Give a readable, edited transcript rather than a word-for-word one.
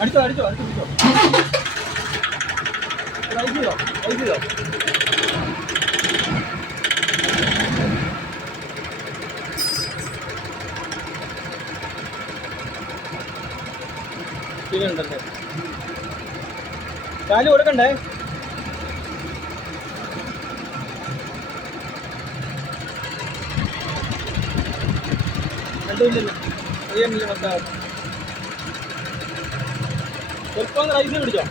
അടിച്ചോ അടിച്ചോ അടിച്ചോ പിടിച്ചോ. റൈസ് ചെയ്തോ റൈസ് ചെയ്തോ. ശരിയുണ്ടല്ലേ കാല് കൊടുക്കണ്ടേ. രണ്ടുമില്ലല്ലോ അറിയാമില്ല. മൊത്തം സ്വല്പം റൈസ് പിടിച്ചോ.